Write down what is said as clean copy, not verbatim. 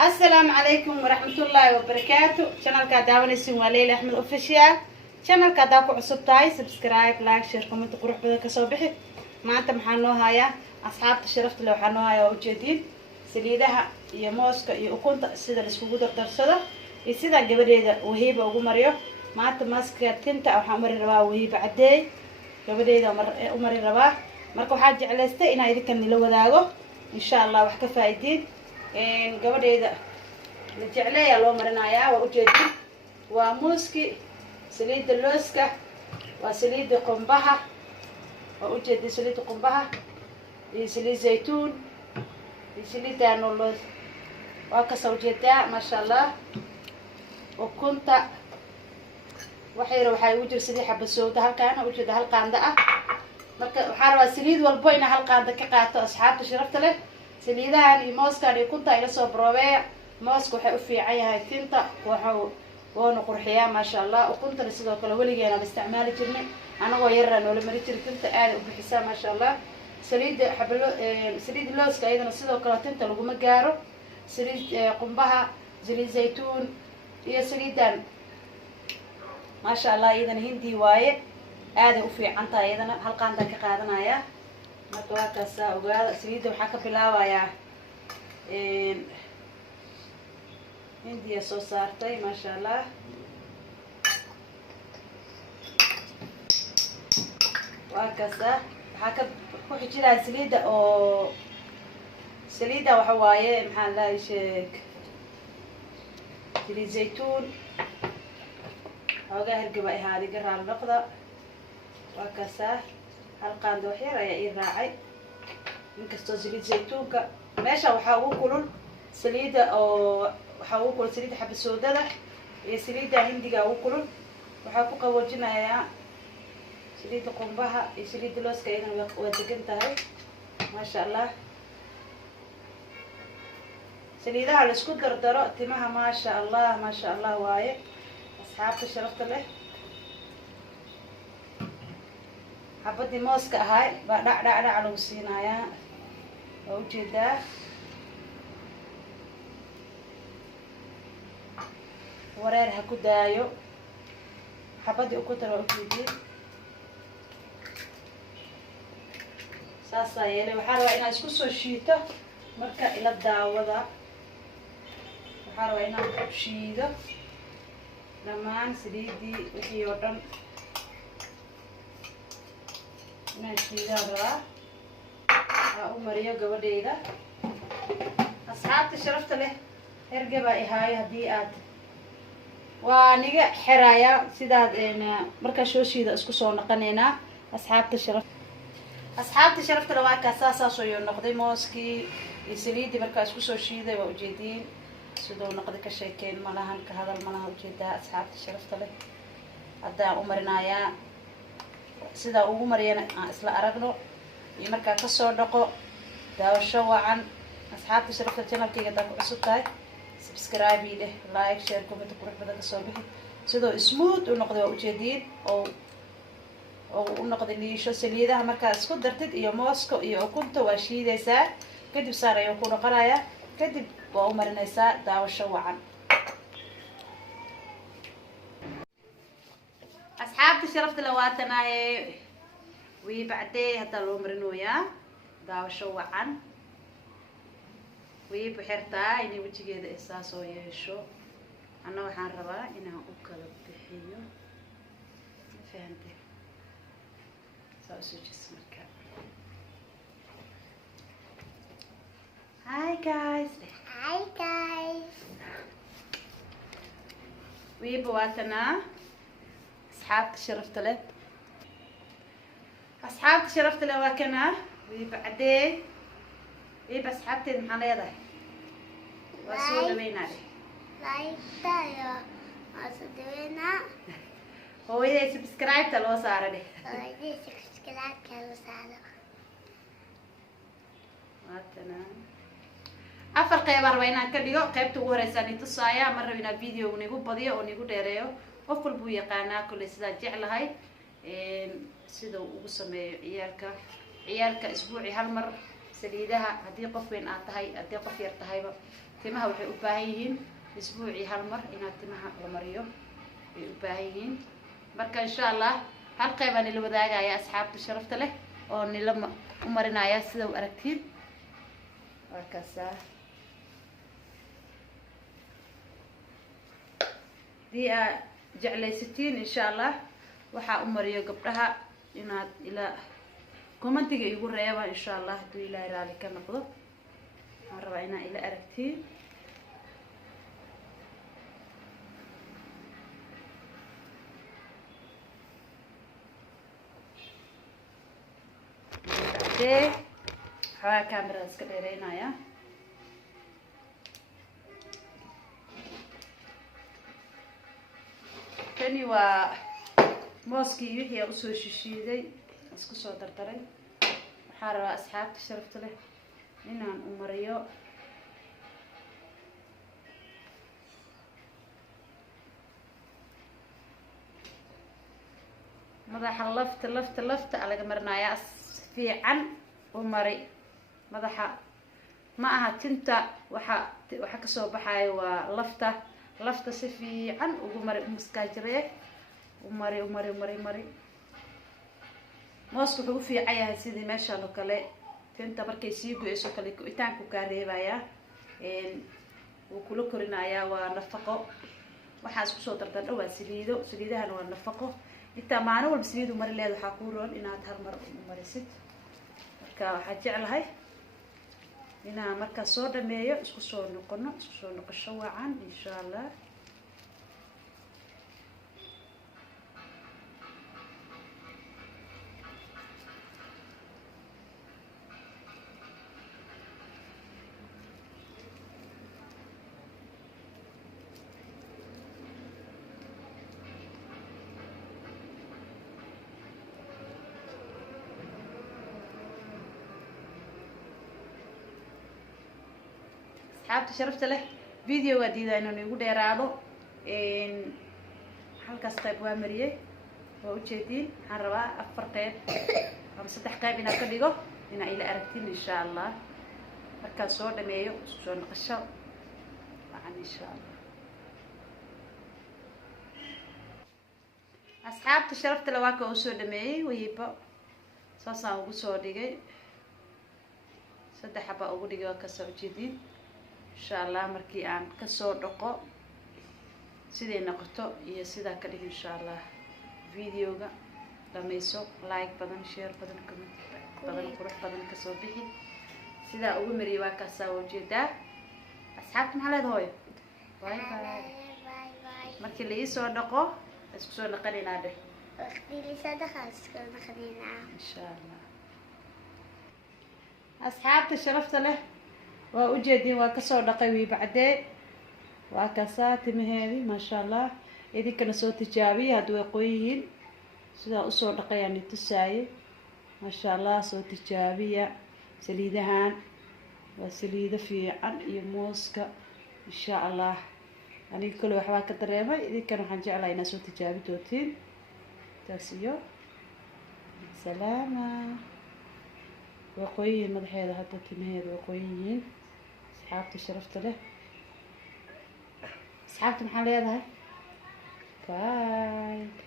السلام عليكم ورحمة الله وبركاته. channel ka daawanaysiin waa Leila Axmed official. channel ka daa ku cusub tahay subscribe, like, share, comment qurux badan ka soo bixi. Maanta maxaan noo hayaa asxaabta sharafta leh, waxaan noo hayaa ujeedin saliidaha iyo mooska iyo ukunta sida la iskugu dardarsado iyo sida gabadheeda wahiiba ugu mariyo. maanta maaska tinta waxaan mari rabaa wahiiba cadeey gabadheeda u mari rabaa. marka waxaan jeclaystay inaan idinkan nila wadaago insha Allah wax ka faa'iideed. gabadheeda la jecleeyaa loo marinayaa waa ujeedin waa muuski, saliida looska, waa saliida qumbaha, waa ujeedin saliida qumbaha iyo saliid zaytuun iyo saliida nolol. waa ka soo jeedaa masha Allah. ukunta waxay ugu jirtaa sidii xabad sooda halkaan ujeeda hal qaanda ah. marka waxaan rabaa saliid walbo inaan hal qaanda ka qaato asxaabta sharafta leh. saliidahan iyo mooskan iyo ukunta ila soo baroobeeya. mooska waxay u fiican yahay tinta, waana qurxiyaa masha Allah. ukuntana sidoo kale weligeena isticmaali jirnay anagoo yarra noola mari jiray, tinta aad u bixisaa masha Allah. saliid looska iyadana sidoo kale tinta laguma gaaro. saliid qumbaha, saliid zaytuun iyo saliidan masha Allah iyadana hindi waaye, aad u fiican tahay. iyadana hal qaanda ka qaadanaya. marka waa kaas ogaada saliida waxaa ka bilaabayaa hindiya soo saartay masha Allah. waa kaas waxaa ka ku xijinaya saliida oo saliida waxa waaye maxaa la sheeg saliid zaytuun ogaa hergaba ahaadi garaal noqda. waa kaas hal qaando wax yar ayaa ii raacay. inkastoo saliid zaytuunka meesha waxaa ugu kulul saliida oo waxaa ugu kulul saliida xabad soodada iyo saliida hindiga ugu kulul. waxaa ku qaboojinayaa saliida qumbaha iyo saliida looska iyadana waa degan tahay masha Allah. saliidaha la isku dardaro timaha masha Allah waaye asxaabta sharafta leh. xabadii mooska ahay baa dhac lagu siinayaa. waa ujeedaa wareer ha ku daayo. xabadii ukuntan waa ujeediin saasaa yeelay. waxaa rabaa inaan isku soo shiito marka ila daawada. waxaa rabaa inaan ku shiido dhammaan saliidii wixii oo dhan inaan shiidaan rabaa. waxaa u mariyo gabadheyda. asxaabta sharafta leh hergabaa ihaayo haddii aad waa niga xerayaa sidaad markaa soo shiida isku soo noqonaynaa. asxaabta sharafta leh waa kaas saasoo yoo noqday mooskii iyo saliidii markaa isku soo shiiday. waa ujeediin sidoo noqday ka sheekeen malahan ka hadal malaha. ujeedaa asxaabta sharafta leh haddaan u marinayaa sidaa ugu mariyana aan isla aragno iyo markaa kasoo dhaqo. daawasho wacan asxaabta sharafta. channelkayga hadaa ku cusub tahay subscribe leh, like, share, comment qurux badan kasoo bixi. sidoo smooth u noqday waa ujeediin oo u noqday liisho. saliidaha markaa isku dartid iyo mooska iyo ukunta waa shiidaysaa. kadib saar ayuu ku noqonayaa. kadib waa u marinaysaa. daawasho wacan asxaabta sharafta leh. waatanaaye wiibacdee haddaa loo marinooyaa. daawasho wacan. wiib xirtaa inay wejigeeda ihsaas oo yeesho. anna waxaan rabaa inaan u kala bixiyo. fahante saa usoo jees marka. hi guys wiib waatanaa asxaabta sharafta leh. asxaabta sharafta leh waa kanaa wiiba cadeey. wiiba asxaabteed maxaa leedahay? waa soo dhaweynaa hooyaday subscribe-ta loo saaro dheh. waatanaa afar qeyb arba inaan ka dhigo. qaybta ugu horeysaan i tusaaya. ma rab inaa video nigu badiyo oo nigu dheereeyo. qof walbuu yaqaanaa kolley sidaa jeclahay sida uu ugu sameeyo ciyaalka isbuuci hal mar saliidaha haddii qof weyn aad tahay haddii qof yar tahayba timaha waxay u baahan yihiin isbuucii hal mar inaad timaha la mariyo ay u baahan yihiin marka insha allah hal qayb aan ila wadaagaya asxaabta sharafta leh oo nila u marinaya sida u aragtiin warkaasa dii aad jeclaysatiin insha allah waxaa u mariyo gabdhaha inaad ila commentiga igu reeba insha allah hadduu ilaahay raali ka noqdo waxaan rabaa inaa ila aragtiin waxaa kamerada iska dheereynaya kani waa mooskii wixii aan usoo shishiiday isku soo dardaray waxaa rabaa asxaabta sharafta leh inaan u mariyo madaxa lafta laga marinayaa fiican u mari madaxa ma aha tinta waxa kasoo baxayo waa lafta si fiican ugu mari muskaajiree u mari mooska wuxuu u fiican yahay sidii meeshaan oo kale tinta markay sii go-eyso kale go-itaanku kaa reebayaa wuu kula korinayaa waa nafaqo waxaa isku soo dardardha waa saliidahana waa nafaqo intaa maalin walba saliid u mari leed waxaa kuu roon inaad hal mar u marisid marka waxaa jeclahay inaan markaa soo dhameeyo isku soo noqosho wacan insha allah asxaabta sharafta leh videoga diidaa inuu igu dheeraado halkaas qayb waa mariyay waa ujeediin waxaan rabaa 4 qayb ama 3 qayb inaan ka dhigo inaa ila aragtiin insha allah markaan soo dhameeyo isku soo noqosho wacan insha allah asxaabta sharafta leh waa ka u soo dhameeyey wayba saasaan ugu soo dhigay 3 xaba ugu dhigay waa kasoo ujeediin insha allah markii aan kasoo dhaqo siday noqoto iyo sidaa ka dhig insha allah videoga dhameyso like badan share badan comment badan qurux badan kasoo bixi sidaa ugu mariyay waa kaasaa ujeedaa asxaabta maxaa leedahay bye markii la ii soo dhaqo isku soo naqanaynaa dheh waqti la soo dhaqo isku naqanaynaa insha allah asxaabta sharafta leh waa ujeediin waa kasoo dhaqay wii bacdee waa kasaa timaheedii maasha allah idinkana soo tijaabiya hadda way qoon yihiin sidaa usoo dhaqayaan itusaayey maasha allah soo tijaabiya saliidahan waa saliido fiican iyo mooska insha allah aniga kale waxbaa ka dareemay idinkana waxaan jeclahay inaad soo tijaabi doontiin taas iyo salaama waa qoon yihiin madaxeeda hadda timaheeda waa qoon yihiin asxaabta sharafta leh asxaabta maxaa leedahay bye